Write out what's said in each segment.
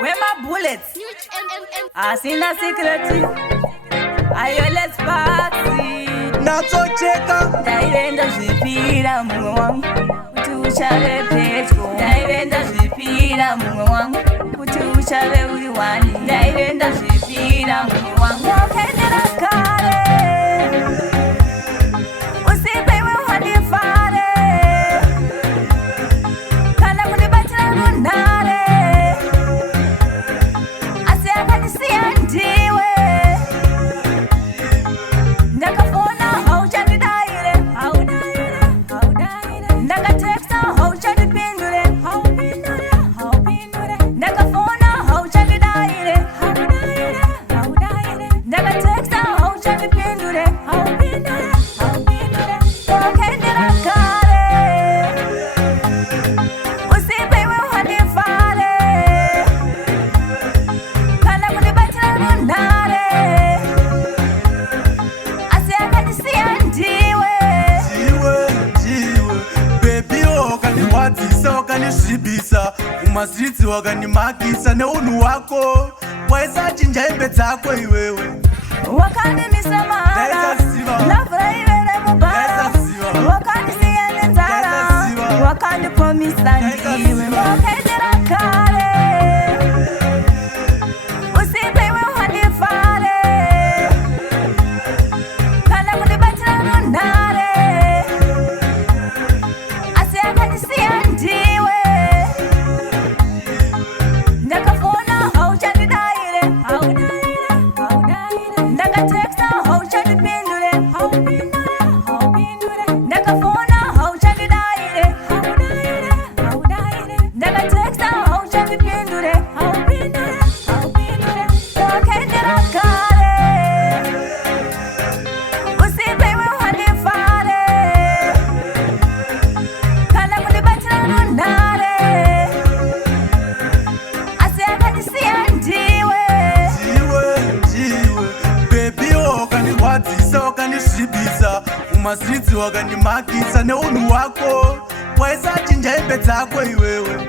Where my bullets? Asina security. Ayo let's party. Nazocheka Ndaenda zvipira mumwe wangu kuti uchave pedyo. Ndaenda zvipira mumwe wangu kuti uchave uri wani. Ndaenda zvipira mumwe wangu wakendera kare. Usipewe wandifare kana kundibatira runhare. Asi akandisiya ndiwe. Ndakafona hauchandidaire, haudaire, haudaire. Ndakatexta hauchandipindure, haupindure, haupindure. Ndakafona hauchandidaire, haudaire, haudaire. Ndakatexta hauchandipindure, haupindure, haupindure. Wakendera kare, usipewe wandifare kana kundibatira runhare. Asi akandisiya ndiwe. baby wakandirwadzisa wakandisvibisa kumastritsi wakandimakisa neunhu wako waisachinja hembe dzako iwewe Wakandimisa mara Ndaisaziva. lavura ivere mubara. Ndaisaziva. Wakandisiya nenzara. Ndaisaziva. Wakandipromisa ndiwe. Ndaisaziva. Wakendera kare, usipewe wandifare kana kundibatira runhare. Asi akandisiya ndiwe. Ndakafona hauchandidaire, haudaire, haudaire. Ndakatexta hauchandipindure, haupindure, haupindure. Ndakafona hauchandidaire, haudaire, haudaire. Ndakatexta hauchandipindure, haupindure, haupindure. Wakendera kare, usipewe wandifare kana kundibatira runhare. Asi akandisiya ndiwe. baby wakandirwadzisa wakandisvibisa kumastritsi wakandimakisa neunhu wako waisachinja hembe dzako iwewe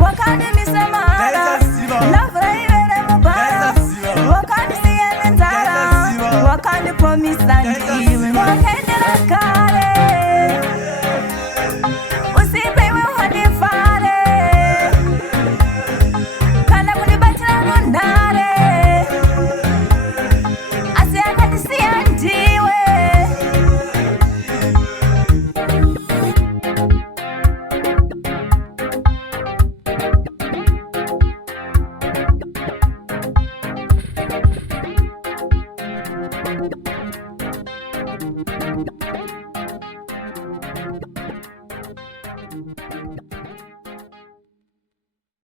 Wakandimisa